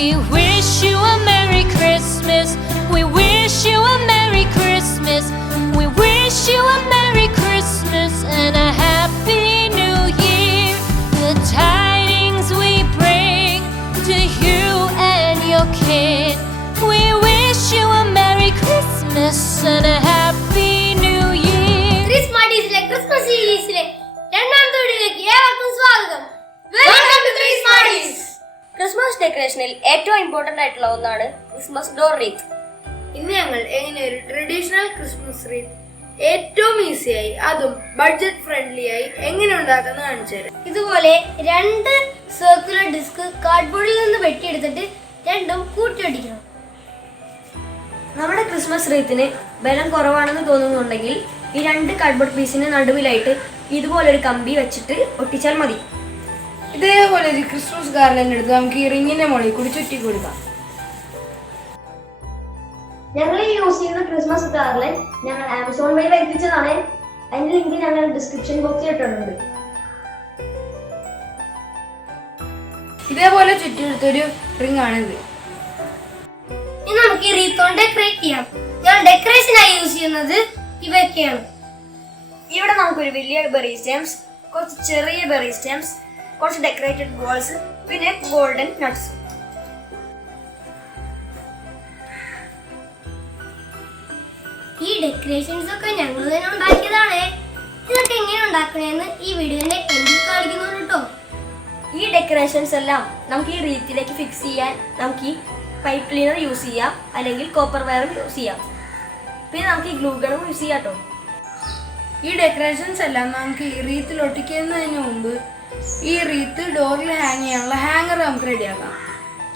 We wish you a Merry Christmas. We wish you a Merry Christmas. We wish you a Merry Christmas and a Happy New Year. The tidings we bring to you and your kin. We wish you a Merry Christmas and a Happy New Year. ക്രിസ്മസിലെ Christmas സീരീസിലെ രണ്ടാമത്തെ വീഡിയോയിലേക്ക് ഏവർക്കും സ്വാഗതം. Welcome to Christmas. Christmas ഡെക്കറേഷനിൽ ഏറ്റവും important ആയിട്ടുള്ള ഒന്നാണ് ക്രിസ്മസ് ഡോർ റീത്ത്. ഇന്ന് ഞങ്ങൾ എങ്ങനെ ഒരു ട്രഡീഷണൽ ക്രിസ്മസ് റീത്ത് ഏറ്റവും ഈസിയായി അതും ബഡ്ജറ്റ് ഫ്രണ്ട്ലി ആയി എങ്ങനെ ഉണ്ടാക്കുന്നത് കാണിച്ചു തരാം. ഇതുപോലെ രണ്ട് സർക്കുലർ ഡിസ്ക് കാർഡ്ബോർഡിൽ നിന്ന് വെട്ടിയെടുത്തിട്ട് രണ്ടും കൂട്ടിയൊടിക്കണം. നമ്മുടെ ക്രിസ്മസ് റീത്തിന് ബലം കുറവാണെന്ന് തോന്നുന്നുണ്ടെങ്കിൽ ഈ രണ്ട് കാർഡ്ബോർഡ് പീസിന് നടുവിലായിട്ട് ഇതുപോലൊരു കമ്പി വെച്ചിട്ട് ഒട്ടിച്ചാൽ മതി. ഇതേപോലെ ഒരു ക്രിസ്മസ് ഗാർലൻഡ് എടുത്ത് നമുക്ക് ഈ റിങ്ങിന്റെ മുകളിൽ കൂടി ചുറ്റി കൊടുക്കാം. ഞങ്ങൾ ഈ യൂസ് ചെയ്യുന്ന ക്രിസ്മസ് ഗാർലൻഡ് ഞങ്ങൾ ആമസോൺ വഴി വരുത്തിച്ചതാണ്. അതിന്റെ ലിങ്ക് ഞങ്ങൾ ഡിസ്ക്രിപ്ഷൻ ബോക്സിൽ ഇട്ടിട്ടുണ്ട്. ഇതേപോലെ ചുറ്റിയെടുത്തൊരു റിംഗ് ആണിത്. ഇനി നമുക്ക് ഈ റീത്ത് ഡെക്കറേറ്റ് ചെയ്യാം. ഞാൻ ഡെക്കറേഷനായി യൂസ് ചെയ്യുന്നത് ഇവയൊക്കെയാണ്. ഇവിടെ നമുക്കൊരു വലിയ ബെറി സ്റ്റെംസ്, കുറച്ച് ചെറിയ ബെറി സ്റ്റെംസ്, കുറച്ച് ഡെക്കറേറ്റഡ് ബോൾസ്, പിന്നെ ഗോൾഡൻ നട്ട്സ്. ഈ ഡെക്കറേഷൻസ് ഒക്കെ ഞങ്ങൾ തന്നെ ഉണ്ടാക്കിയതാണ്. ഇതൊക്കെ എങ്ങനെ ഉണ്ടാക്കണേന്ന് ഈ വീഡിയോന്റെ എൻഡിൽ കാണിക്കുന്നുണ്ട് കേട്ടോ. ഈ ഡെക്കറേഷൻസ് എല്ലാം നമുക്ക് ഈ റീത്തിലേക്ക് ഫിക്സ് ചെയ്യാൻ നമുക്ക് ഈ പൈപ്പ് ക്ലീനർ യൂസ് ചെയ്യാം, അല്ലെങ്കിൽ കോപ്പർ വയറും യൂസ് ചെയ്യാം. പിന്നെ നമുക്ക് ഈ ഗ്ലൂ ഗണും യൂസ് ചെയ്യാം കേട്ടോ. ഈ ഡെക്കറേഷൻസ് എല്ലാം നമുക്ക് ഈ റീത്തിൽ ഒട്ടിക്കുന്നതിന് മുമ്പ് ഈ റീത്ത് ഡോറിൽ ഹാങ് ചെയ്യാനുള്ള ഹാങ്ങർ നമുക്ക് റെഡിയാക്കാം.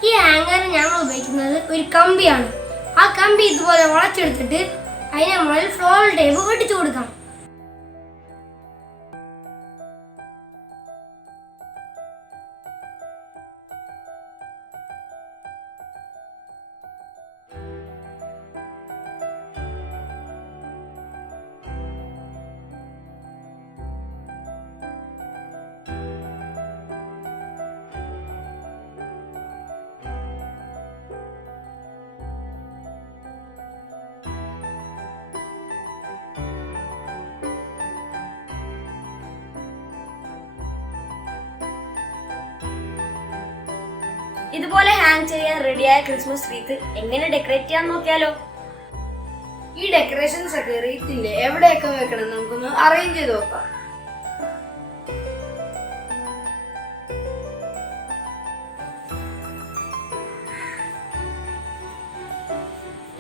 ഈ ഹാങ്ങർ ഞങ്ങൾ ഉപയോഗിക്കുന്നത് ഒരു കമ്പിയാണ്. ആ കമ്പി ഇതുപോലെ വളച്ചെടുത്തിട്ട് അതിന് മുകളിൽ ഫ്ലോറൽ ടേപ്പ് ഒട്ടിച്ചു കൊടുക്കാം. ഇതുപോലെ ഹാങ് ചെയ്യാൻ റെഡിയായ ക്രിസ്മസ് റീത്ത് എങ്ങനെ ഡെക്കറേറ്റ് ചെയ്യാൻ നോക്കിയാലോ. ഈ ഡെക്കറേഷൻസ് ഒക്കെ റീത്തിന്റെ എവിടെയൊക്കെ വെക്കണം നമുക്കൊന്ന് അറേഞ്ച് ചെയ്ത് നോക്കാം.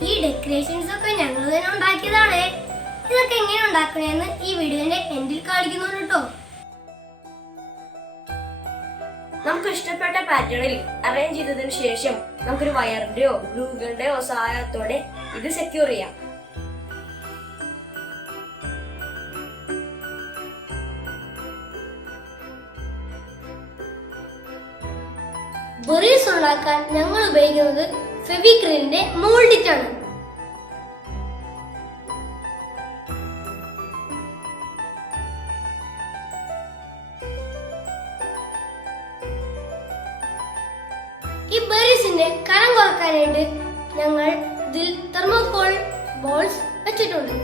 ഈ ഡെക്കറേഷൻസ് ഒക്കെ ഞങ്ങൾ തന്നെ ഉണ്ടാക്കിയതാണ്. ഇതൊക്കെ എങ്ങനെ ഉണ്ടാക്കണേന്ന് ഈ വീഡിയോന്റെ എൻഡിൽ കാണിക്കുന്നുണ്ട് കേട്ടോ. നമുക്ക് ഇഷ്ടപ്പെട്ട പാറ്റേണിൽ അറേഞ്ച് ചെയ്തതിനു ശേഷം നമുക്കൊരു വയറിന്റെയോ ഗ്ലൂഗണിന്റെയോ സഹായത്തോടെ ഇത് സെക്യൂർ ചെയ്യാം. ബെറീസ് ഉണ്ടാക്കാൻ ഞങ്ങൾ ഉപയോഗിക്കുന്നത് ഫെവിക്രിലിന്റെ മോൾഡിറ്റ് ആണ്. ഈ ബെറീസിന്റെ കനം കുറക്കാനായിട്ട് ഞങ്ങൾ ഇതിൽ തെർമോകോൾ ബോൾസ് വെച്ചിട്ടുണ്ട്.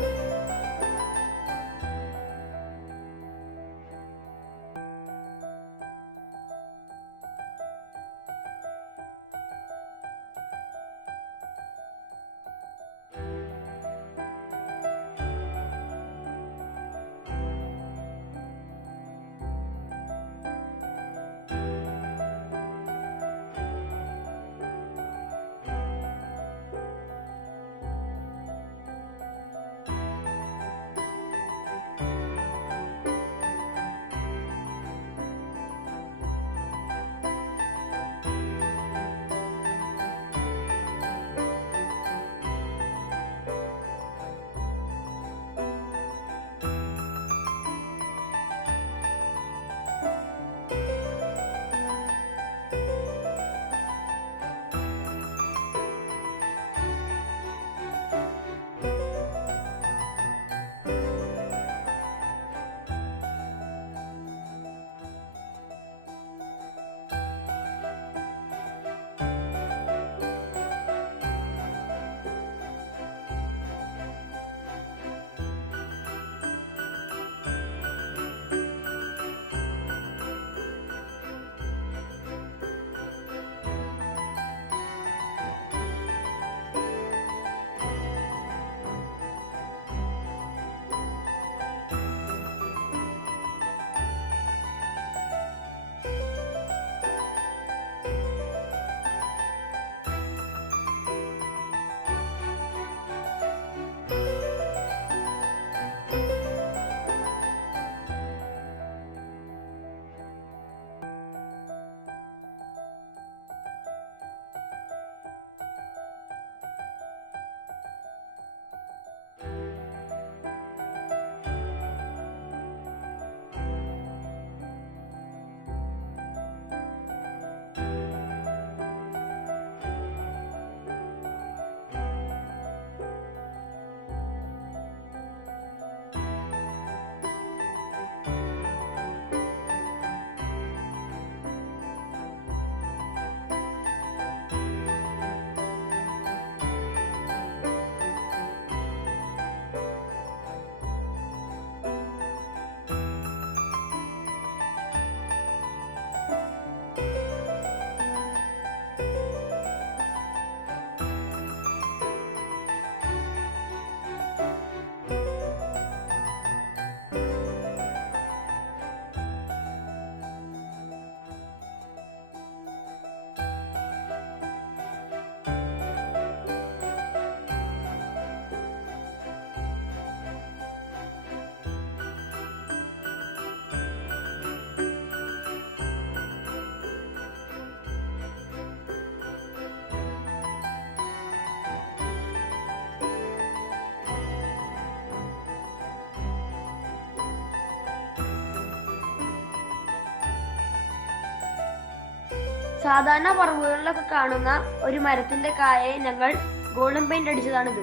സാധാരണ പറമ്പുകളിലൊക്കെ കാണുന്ന ഒരു മരത്തിന്റെ കായെ ഞങ്ങൾ ഗോൾഡൻ പെയിന്റ് അടിച്ചതാണിത്.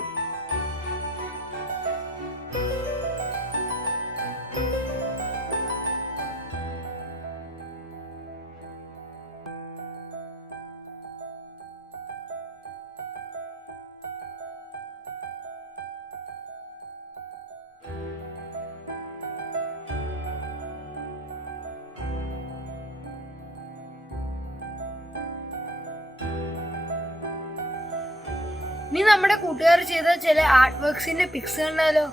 ഇനി നമ്മുടെ കൂട്ടുകാർ ചെയ്ത ചില ആർട്ട് വർക്ക്സിന്റെ പിക്സ് കണ്ടാലോ?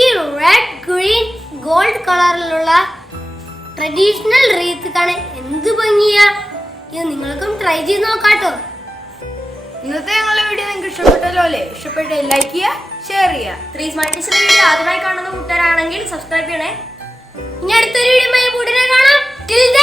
ഈ റെഡ് ഗ്രീൻ ഗോൾഡ് കളറിലുള്ള ട്രഡീഷണൽ റീത്ത് കാണാൻ എന്ത് ഭംഗിയാ! ഇത് നിങ്ങൾക്കും ട്രൈ ചെയ്ത് നോക്കാട്ടോ. ഇന്നത്തെ ഞങ്ങളുടെ വീഡിയോ നിങ്ങൾക്ക് ഇഷ്ടപ്പെട്ടല്ലോ അല്ലേ? ഇഷ്ടപ്പെട്ട ലൈക്ക് ചെയ്യുക, ഷെയർ ചെയ്യുക. 3 Smart Teacher വീഡിയോ ആദ്യമായി കാണുന്ന കൂട്ടുകാരാണെങ്കിൽ സബ്സ്ക്രൈബ് ചെയ്യണേ. ഇനി അടുത്തൊരു വീഡിയോയുമായി ഉടനെ കാണാം. Till then